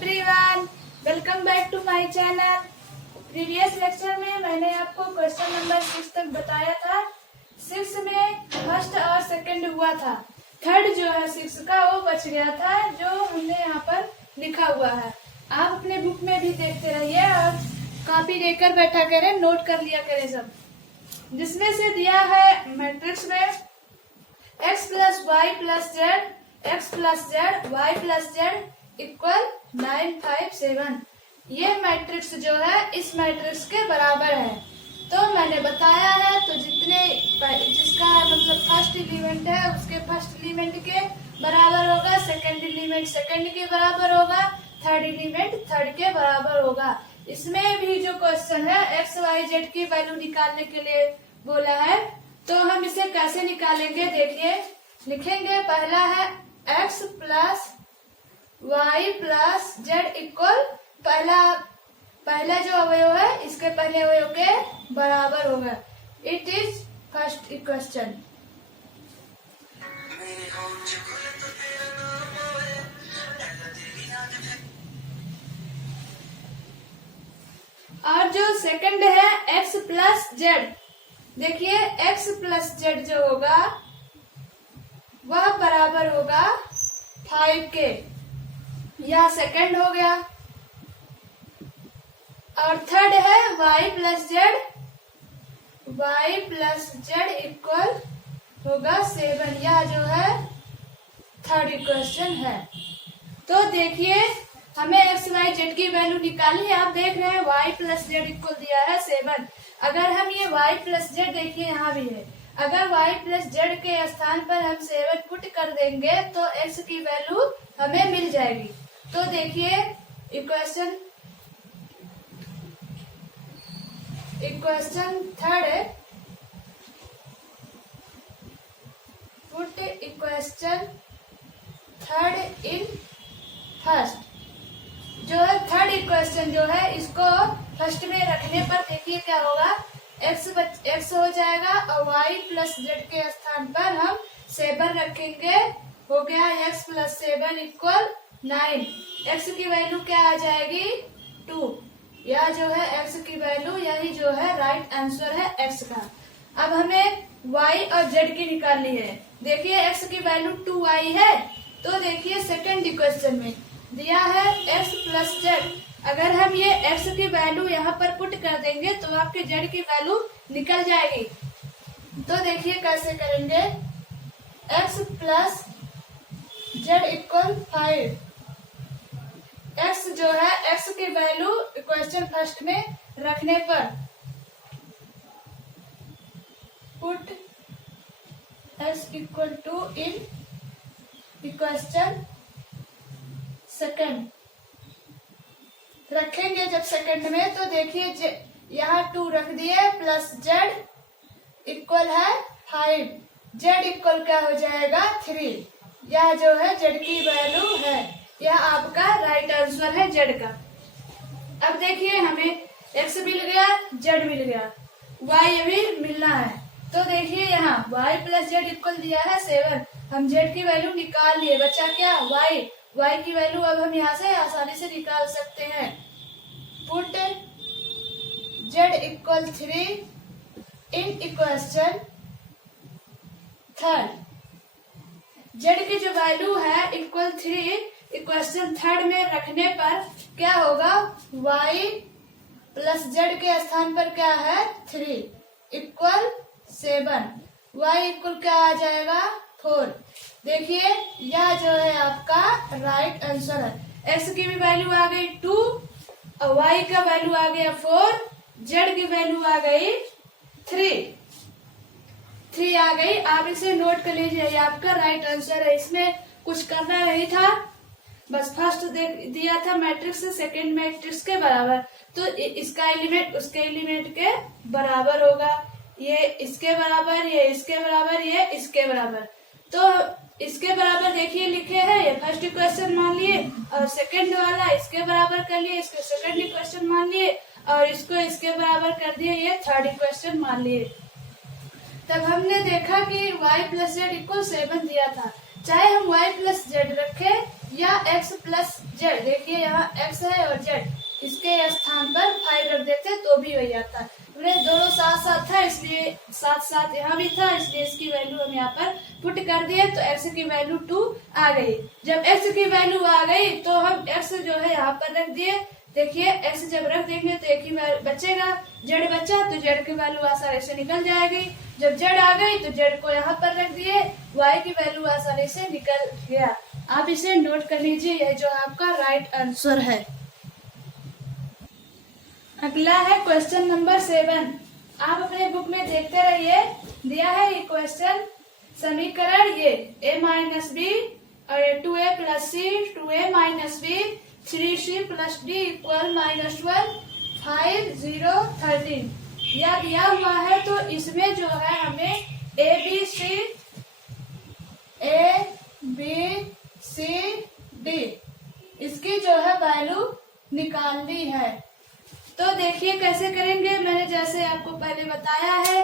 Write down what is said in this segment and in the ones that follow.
Everyone, welcome back to my channel. Previous lecture में मैंने आपको क्वेश्चन नंबर 6 तक बताया था। 6 में फर्स्ट और सेकंड हुआ था, थर्ड जो है 6 का वो बच गया था, जो हमने यहाँ पर लिखा हुआ है। आप अपने बुक में भी देखते रहिए और कॉपी लेकर बैठा करें, नोट कर लिया करें सब। जिसमें से दिया है मैट्रिक्स में x plus y plus z, x plus z, y plus z equal 9, 5, 7। ये मैट्रिक्स जो है इस मैट्रिक्स के बराबर है। तो मैंने बताया है, तो जिसका मतलब फर्स्ट एलिमेंट है उसके फर्स्ट एलिमेंट के बराबर होगा, सेकंड एलिमेंट सेकंड के बराबर होगा, थर्ड एलिमेंट थर्ड के बराबर होगा। इसमें भी जो क्वेश्चन है एक्स वाई जेड की वैल्यू निकालने के लिए बोला है, तो हम इसे कैसे निकालेंगे देखिए। लिखेंगे, पहला है x plus y plus z equal पहला जो अवयव है इसके पहले अवयव के बराबर होगा। It is first equation. और जो सेकंड है x प्लस जेड, देखिए x प्लस जेड जो होगा वह बराबर होगा 5 के, यह सेकंड हो गया। और थर्ड है y प्लस जेड इक्वल होगा 7, यह जो है थर्ड इक्वेशन है। तो देखिए हमें एक्स वाई जेड की वैल्यू निकालनी है। आप देख रहे हैं y प्लस जेड इक्वल दिया है 7। अगर हम ये y प्लस जेड, देखिए यहाँ भी है, अगर y प्लस जेड के स्थान पर हम 7 पुट कर देंगे तो x की वैल्यू हमें मिल जाएगी। तो देखिए equation third, put equation third in first. जो है थर्ड इक्वेशन जो है इसको फर्स्ट में रखने पर देखिए क्या होगा, x हो जाएगा और y प्लस जेड के स्थान पर हम 7 रखेंगे, हो गया x प्लस 7 इक्वल 9। x की वैल्यू क्या आ जाएगी 2। यह जो है x की वैल्यू, यही जो है राइट आंसर है x का। अब हमें y और z की निकालनी है। देखिए x की वैल्यू 2y है, तो देखिए सेकंड इक्वेशन में दिया है x प्लस जेड। अगर हम ये x की वैल्यू यहाँ पर पुट कर देंगे तो आपके z की वैल्यू निकल जाएगी। तो देखिए कैसे करेंगे, x plus z equal 5। x जो है x की वैल्यू इक्वेशन फर्स्ट में रखने पर put x equal to in equation second रखेंगे जब सेकंड में, तो देखिए यहाँ 2 रख दिए प्लस जेड इक्वल है 5, जेड इक्वल क्या हो जाएगा 3। यह जो है जेड की वैल्यू है, यह आपका राइट आंसर है जेड का। अब देखिए हमें x मिल गया, जेड मिल गया, y भी मिलना है। तो देखिए यहाँ y प्लस जेड इक्वल दिया है 7, हम जेड की वैल्यू निकाल लिए, बचा क्या y की वैल्यू अब हम यहाँ से आसानी से निकाल सकते हैं। Put z equal 3 in equation third. z की जो वैल्यू है इक्वल 3 इक्वेशन थर्ड में रखने पर क्या होगा, y प्लस जेड के स्थान पर क्या है 3 इक्वल 7, y इक्वल क्या आ जाएगा 4। देखिए यह जो है आपका राइट आंसर है। x की भी वैल्यू आ गई 2 और y का वैल्यू आ गया 4, z की वैल्यू आ गई 3 आ गई। आप इसे नोट कर लीजिए, ये आपका राइट आंसर है। इसमें कुछ करना नहीं था, बस फर्स्ट दिया था मैट्रिक्स सेकंड मैट्रिक्स के बराबर, तो इसका एलिमेंट उसके एलिमेंट के बराबर होगा, ये इसके बराबर, ये इसके बराबर, ये इसके बराबर। तो इसके बराबर देखिए लिखे हैं, ये फर्स्ट इक्वेशन मान लिए, और सेकंड वाला इसके बराबर कर लिए, इसके सेकंड इक्वेशन मान लिए, और इसको इसके बराबर कर दिए, ये थर्ड इक्वेशन मान लिए। तब हमने देखा कि y प्लस जेड इक्वल 7 दिया था, चाहे हम y प्लस जेड रखें या x प्लस जेड, देखिए यहाँ x है और z, इसके स्थान पर 5 रख देते तो भी वही आता। हमने दोनों साथ साथ था इसलिए साथ साथ यहाँ भी था, इसलिए इसकी वैल्यू हम यहाँ पर पुट कर दिए तो x की वैल्यू 2 आ गई। जब x की वैल्यू आ गई तो हम x जो है यहाँ पर रख दिए। देखिए x जब रख देंगे तो एक ही बचेगा, z बचा तो z की वैल्यू आसानी से निकल जाएगी। जब z आ गई तो z को यहाँ पर रख दिए, y की वैल्यू आसानी से निकल गया। आप इसे नोट कर लीजिए, यह जो आपका राइट आंसर है। अगला है क्वेश्चन नंबर 7। आप अपने बुक में देखते रहिए, दिया है ये क्वेश्चन। समीकरण ये a माइनस बी और 2a plus C, 2a minus B, 3c plus D equal -1, 5, 0, 13 यह दिया हुआ है। तो इसमें जो है हमें a b c d इसकी जो है वैल्यू निकालनी है। तो देखिए कैसे करेंगे। मैंने जैसे आपको पहले बताया है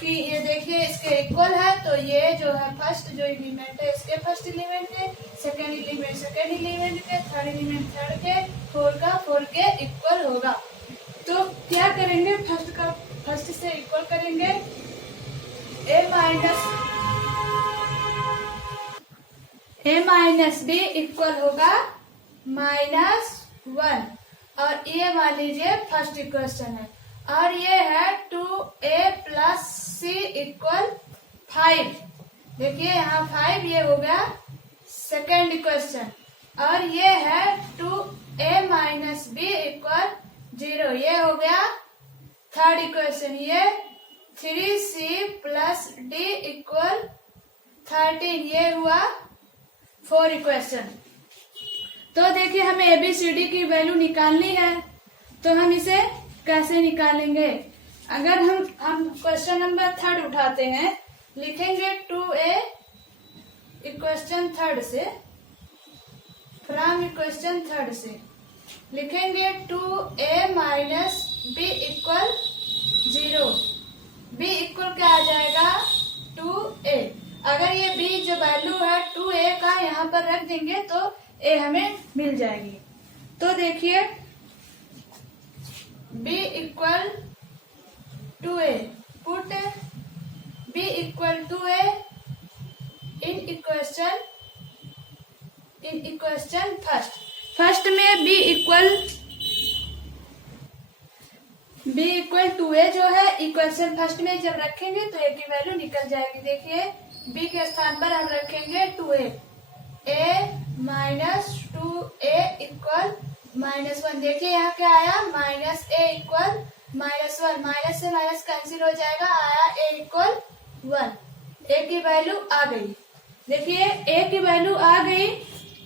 कि ये देखिए इसके इक्वल है, तो ये जो है फर्स्ट जो एलिमेंट है इसके फर्स्ट एलिमेंट के, सेकेंड एलिमेंट सेकेंड एलिमेंट के, थर्ड एलिमेंट थर्ड के, फोर के इक्वल होगा। तो क्या करेंगे, फर्स्ट से इक्वल करेंगे। a माइनस बी इक्वल होगा -1 और ये मान लीजिए फर्स्ट इक्वेशन है, और ये है 2a प्लस सी इक्वल 5। देखिए यहाँ 5 ये हो गया सेकेंड इक्वेशन, और ये है 2a माइनस बी इक्वल 0 ये हो गया थर्ड इक्वेशन। ये 3c प्लस डी इक्वल 13 ये हुआ फोर्थ इक्वेशन। तो देखिए हमें ABCD की वैल्यू निकालनी है, तो हम इसे कैसे निकालेंगे। अगर हम क्वेश्चन नंबर 3 उठाते हैं, लिखेंगे 2a इक्वेशन 3 से, फ्रॉम इक्वेशन 3 से लिखेंगे 2a minus b equal 0। b equal क्या आ जाएगा 2a। अगर ये b जो वैल्यू है 2a का यहाँ पर रख देंगे तो a हमें मिल जाएगी। तो देखिए b equal 2a, put b equal 2a in equation first में b इक्वल 2a जो है इक्वेशन फर्स्ट में जब रखेंगे तो a की वैल्यू निकल जाएगी। देखिए b के स्थान पर हम रखेंगे 2a, a minus 2a equal -1। देखिए यहाँ क्या आया -a इक्वल -1, माइनस से माइनस कैंसिल हो जाएगा, आया a इक्वल 1। a की वैल्यू आ गई। देखिए a की वैल्यू आ गई।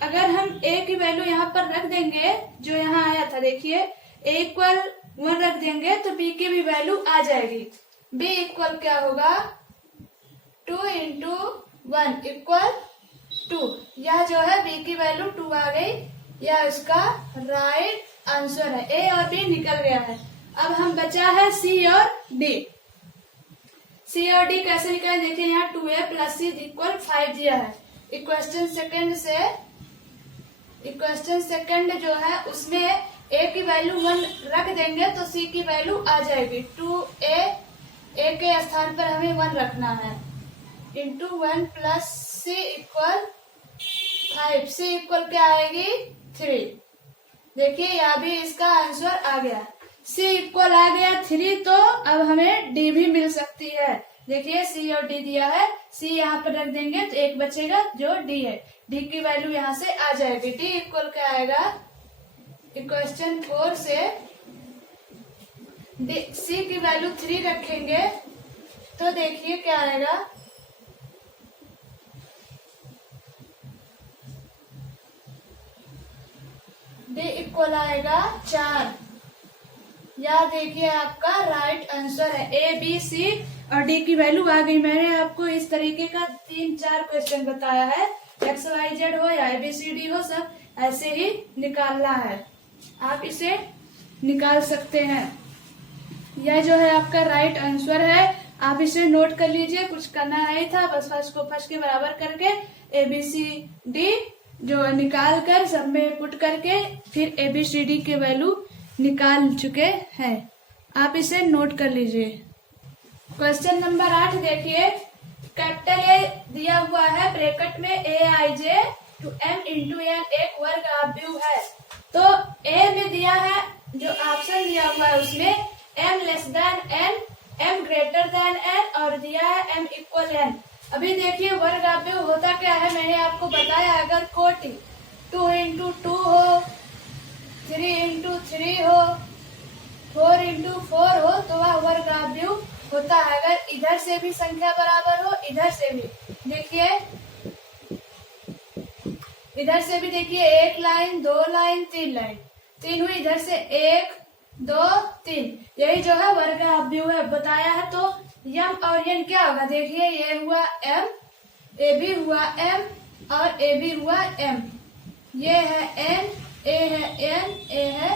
अगर हम a की वैल्यू यहाँ पर रख देंगे जो यहाँ आया था, देखिए a इक्वल 1 रख देंगे तो b की भी वैल्यू आ जाएगी। b इक्वल क्या होगा 2 इंटू 1 इक्वल 2। यह जो है b की वैल्यू 2 आ गई, यह इसका राइट आंसर है। a और b निकल गया है। अब हम बचा है c और d। c और d कैसे निकाले, देखिए यहाँ 2a प्लस सी इक्वल 5 दिया है। इक्वेशन सेकंड जो है उसमें a की वैल्यू 1 रख देंगे तो c की वैल्यू आ जाएगी 2a के स्थान पर हमें 1 रखना है, into 1 plus c equal 5। c equal क्या आएगी 3। देखिए यहाँ भी इसका आंसर आ गया, c इक्वल आ गया 3। तो अब हमें d भी मिल सकती है। देखिए c और d दिया है, c यहाँ पर रख देंगे तो एक बचेगा जो d है, d की वैल्यू यहाँ से आ जाएगी। d इक्वल क्या आएगा इक्वेशन 4 से c की वैल्यू 3 रखेंगे तो देखिए क्या आएगा d इक्वल आएगा 4। यह देखिए आपका राइट आंसर है। a b c और d की वैल्यू आ गई। मैंने आपको इस तरीके का 3-4 क्वेश्चन बताया है, x y z हो या ABCD हो, सब ऐसे ही निकालना है। आप इसे निकाल सकते हैं। यह जो है आपका राइट आंसर है। आप इसे नोट कर लीजिए, कुछ करना नहीं था, बस फर्स्ट को फर्स्ट के बराबर करके ABCD जो निकाल कर सब में पुट करके फिर ABCD के वैल्यू निकाल चुके हैं। आप इसे नोट कर लीजिए। क्वेश्चन नंबर 8 देखिए, कैपिटल A दिया हुआ है ब्रैकेट में AIJ to M into N एक वर्ग आव्यूह है। तो A में दिया है, जो ऑप्शन दिया हुआ है उसमें M less than N, M greater than N और दिया है M इक्वल N। अभी देखिए वर्ग आव्यूह होता क्या है, मैंने आपको बताया, अगर कोटि 2 into 2 हो, 3 into 3 हो, 4 into 4 हो तो वह वर्ग आव्यूह होता है। अगर इधर से भी संख्या बराबर हो, इधर से भी देखिए, इधर से भी देखिए 1 लाइन 2 लाइन 3 लाइन, 3 हुई, इधर से 1 2 3, यही जो है वर्ग आव्यूह है बताया है। तो M और N क्या होगा, देखिए ये हुआ M, AB हुआ M और AB हुआ M, ये है N, A है N, A है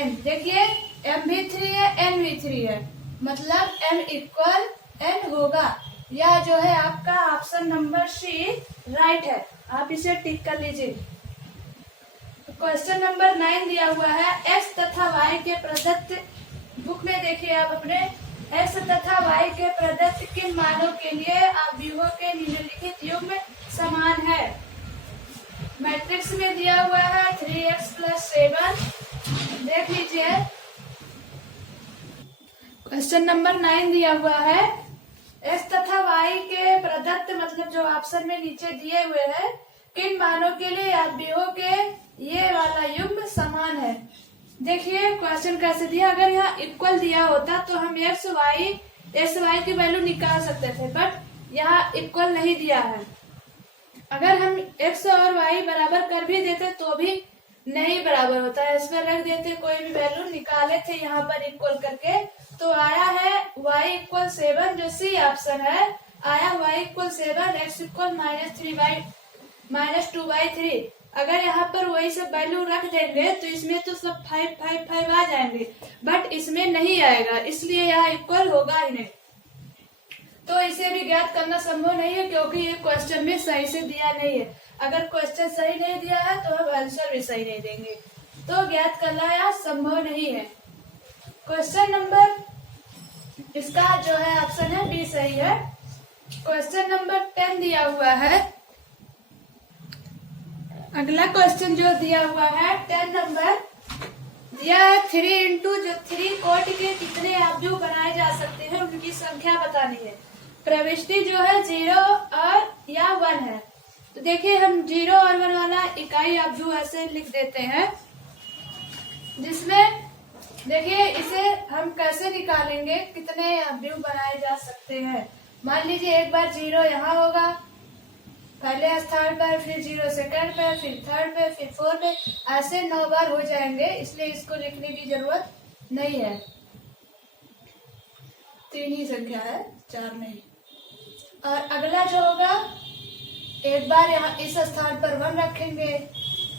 N। देखिए M भी 3 है, N भी 3 है, मतलब M इक्वल N होगा। यह जो है आपका ऑप्शन नंबर C राइट है, आप इसे टिक कर लीजिए। क्वेश्चन नंबर 9 दिया हुआ है, x तथा y के प्रदत्त, बुक में देखिए आप अपने, x तथा y के प्रदत्त किन मानों के लिए आव्यूहों के निम्नलिखित युग्म समान है। मैट्रिक्स में दिया हुआ है 3x + 7, देख लीजिए। क्वेश्चन नंबर 9 दिया हुआ है, x तथा y के प्रदत्त मतलब जो ऑप्शन में नीचे दिए हुए हैं, किन मानों के लिए आव्यूहों के ये वाला युग्म समान है। देखिए क्वेश्चन कैसे दिया, अगर यहाँ इक्वल दिया होता तो हम x y की वैल्यू निकाल सकते थे, बट यहाँ इक्वल नहीं दिया है। अगर हम x और y बराबर कर भी देते तो भी नहीं बराबर होता है, इसमें रख देते, कोई भी वैल्यू निकाले थे यहाँ पर इक्वल करके, तो आया है y इक्वल 7 जो C ऑप्शन है, आया y इक्वल 7, x इक्वल -2/3। अगर यहाँ पर वही सब वैल्यू रख देंगे तो इसमें तो सब 5 5 5 आ जाएंगे, बट इसमें नहीं आएगा, इसलिए यहाँ इक्वल होगा ही नहीं। तो इसे भी ज्ञात करना संभव नहीं है, क्योंकि ये क्वेश्चन में सही से दिया नहीं है। अगर क्वेश्चन सही नहीं दिया है तो हम आंसर भी सही नहीं देंगे, तो ज्ञात करना यहाँ संभव नहीं है। क्वेश्चन नंबर, इसका जो है ऑप्शन है बी सही है। क्वेश्चन नंबर 10 दिया हुआ है, अगला क्वेश्चन जो दिया हुआ है 10 नंबर दिया है, 3 इंटू जो 3 कोट के कितने आव्यूह बनाए जा सकते हैं उनकी संख्या बतानी है। प्रविष्टि जो है 0 और या 1 है, तो देखिए हम 0 और 1 वाला इकाई आव्यूह ऐसे लिख देते हैं, जिसमें देखिए इसे हम कैसे निकालेंगे, कितने आव्यूह बनाए जा सकते हैं। मान लीजिए एक बार 0 यहाँ होगा पहले स्थान पर, फिर 0 सेकंड पे, फिर थर्ड पे, फिर फोर्थ पे, ऐसे 9 बार हो जाएंगे, इसलिए इसको लिखने की जरूरत नहीं है। 3 ही संख्या है, 4 नहीं। और अगला जो होगा, एक बार यहाँ इस स्थान पर 1 रखेंगे,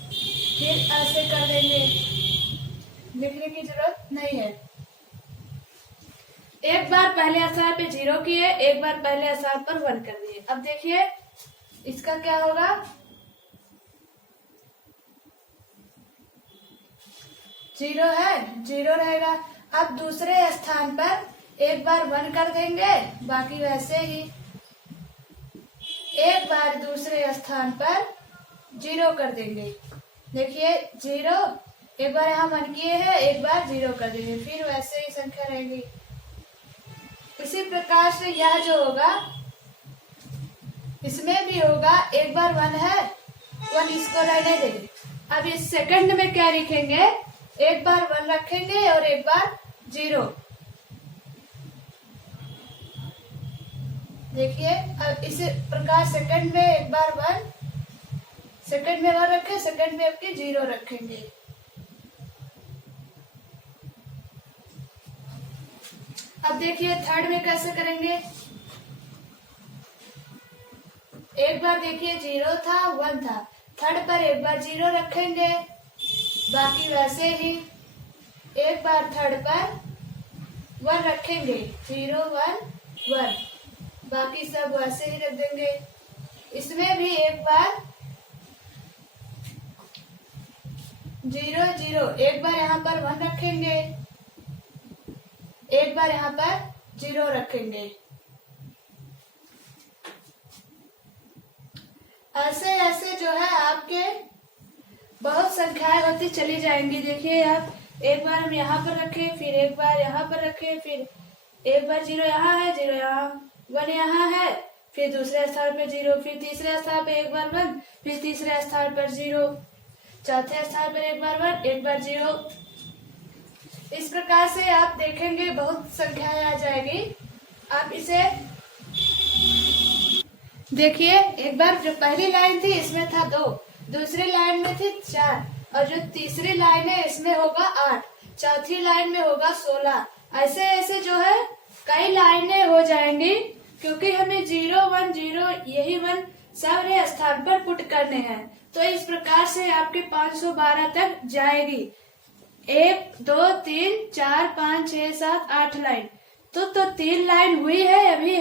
फिर ऐसे कर देंगे, लिखने की जरूरत नहीं है। एक बार पहले स्थान पे 0 किए, एक बार पहले स्थान पर 1 कर दिए। अब देखिए इसका क्या होगा, 0 है, 0 रहेगा। अब दूसरे स्थान पर एक बार 1 कर देंगे, बाकी वैसे ही। एक बार दूसरे स्थान पर 0 कर देंगे, देखिए 0, एक बार यहाँ 1 किए हैं, एक बार 0 कर देंगे, फिर वैसे ही संख्या रहेगी। इसी प्रकार से यह जो होगा इसमें भी होगा, एक बार 1 है, 1 इसको रहने देंगे। अब इस सेकंड में क्या लिखेंगे, एक बार 1 रखेंगे और एक बार 0। देखिए अब इसी प्रकार सेकंड में एक बार 1, सेकंड में 1 रखे, सेकंड में आपके 0 रखेंगे। अब देखिए थर्ड में कैसे करेंगे, एक बार देखिए 0 था, 1 था, थर्ड पर एक बार 0 रखेंगे, बाकी वैसे ही। एक बार थर्ड पर 1 रखेंगे, 0 1 1, बाकी सब वैसे ही रख देंगे। इसमें भी एक बार 0 0, एक बार यहाँ पर 1 रखेंगे, एक बार यहाँ पर 0 रखेंगे। ऐसे ऐसे जो है आपके बहुत संख्याएं होती चली जाएंगी। देखिए आप, एक बार हम यहाँ पर रखें, फिर एक बार यहाँ पर रखें, फिर एक बार 0 यहाँ है, 0 यहाँ, 1 यहाँ है, फिर दूसरे स्थान पर 0, फिर तीसरे स्थान पर एक बार 1, फिर तीसरे स्थान पर 0, चौथे स्थान पर एक बार 1, एक बार 0। इस प्रकार से आप देखेंगे बहुत संख्याएं आ जाएगी। आप इसे देखिए, एक बार जो पहली लाइन थी इसमें था 2, दूसरी लाइन में थी 4, और जो तीसरी लाइन है इसमें होगा 8, चौथी लाइन में होगा 16। ऐसे ऐसे जो है कई लाइनें हो जाएंगी, क्योंकि हमें 0 1 0 यही 1 सारे स्थान पर पुट करने हैं। तो इस प्रकार से आपके 512 तक जाएगी। 1 2 3 4 5 6 7 8 लाइन। तो 3 लाइन हुई है। अभी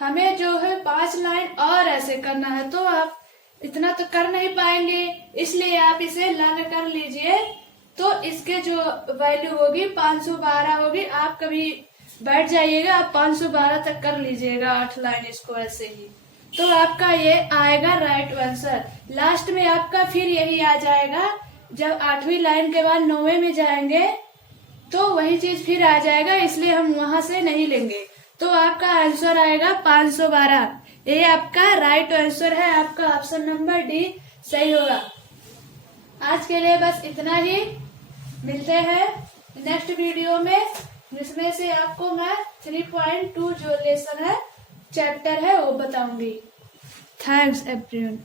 हमें जो है 5 लाइन और ऐसे करना है। तो आप इतना तो कर नहीं पाएंगे, इसलिए आप इसे लर्न कर लीजिए। तो इसके जो वैल्यू होगी 512 होगी। आप कभी बैठ जाइएगा, आप 512 तक कर लीजिएगा 8 लाइन इसको ऐसे ही। तो आपका ये आएगा राइट आंसर। लास्ट में आपका फिर यही आ जाएगा। जब 8वीं लाइन के बाद 9वें में जाएंगे तो वही चीज फिर आ जाएगा, इसलिए हम वहां से नहीं लेंगे। तो आपका आंसर आएगा 512। ये आपका राइट आंसर है। आपका ऑप्शन नंबर डी सही होगा। आज के लिए बस इतना ही। मिलते हैं नेक्स्ट वीडियो में, जिसमें से आपको मैं 3.2 जो लेसन है, चैप्टर है, वो बताऊंगी। Thanks everyone.